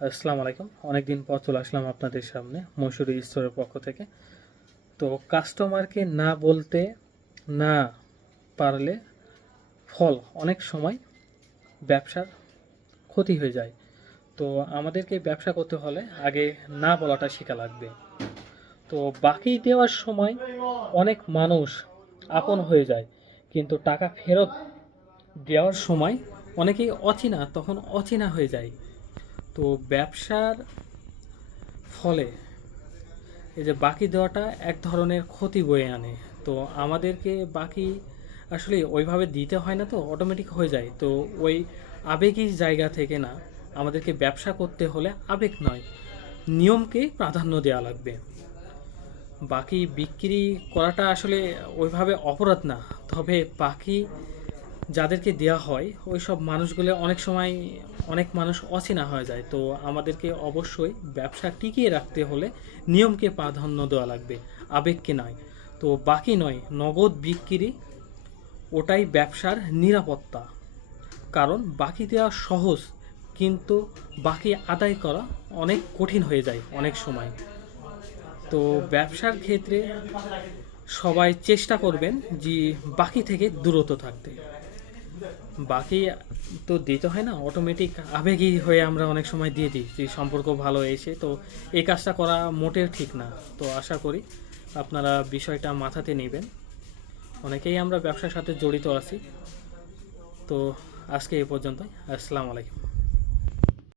আসসালামু আলাইকুম। অনেকদিন পর চলে আসলাম আপনাদের সামনে মৌসুরী স্টোরের পক্ষ থেকে। তো কাস্টমারকে না বলতে না পারলে ফল অনেক সময় ব্যবসার ক্ষতি হয়ে যায়। তো আমাদেরকে ব্যবসা করতে হলে আগে না বলাটা শেখা লাগবে। তো বাকি দেওয়ার সময় অনেক মানুষ আপন হয়ে যায়, কিন্তু টাকা ফেরত দেওয়ার সময় অনেকেই তখন অচেনা হয়ে যায়। তো ব্যবসার ফলে এই যে বাকি দেওয়াটা এক ধরনের ক্ষতি বয়ে আনে। তো আমাদেরকে বাকি আসলে ওইভাবে দিতে হয় না, তো অটোমেটিক হয়ে যায়। তো ওই আবেগী জায়গা থেকে না, আমাদেরকে ব্যবসা করতে হলে আবেগ নয়, নিয়মকে প্রাধান্য দেওয়া লাগবে। বাকি বিক্রি করাটা আসলে ওইভাবে অপরাধ না, তবে বাকি যাদেরকে দেওয়া হয় ওই সব মানুষগুলো অনেক সময় অনেক মানুষ অচেনা হয়ে যায়। তো আমাদেরকে অবশ্যই ব্যবসা টিকিয়ে রাখতে হলে নিয়মকে প্রাধান্য দেওয়া লাগবে, আবেগকে নয়। তো বাকি নয়, নগদ বিক্রি ওটাই ব্যবসার নিরাপত্তা। কারণ বাকি দেওয়া সহজ, কিন্তু বাকি আদায় করা অনেক কঠিন হয়ে যায় অনেক সময়। তো ব্যবসার ক্ষেত্রে সবাই চেষ্টা করবেন যে বাকি থেকে দূরত থাকতে। বাকি তো দিতে হয় না, অটোমেটিক আবেগী হয়ে আমরা অনেক সময় দিয়ে দিই যে সম্পর্ক ভালো এসে। তো এই কাজটা করা মোটেও ঠিক না। তো আশা করি আপনারা বিষয়টা মাথাতে নেবেন। অনেকেই আমরা ব্যবসার সাথে জড়িত আছি। তো আজকে এ পর্যন্তই। আসসালামু আলাইকুম।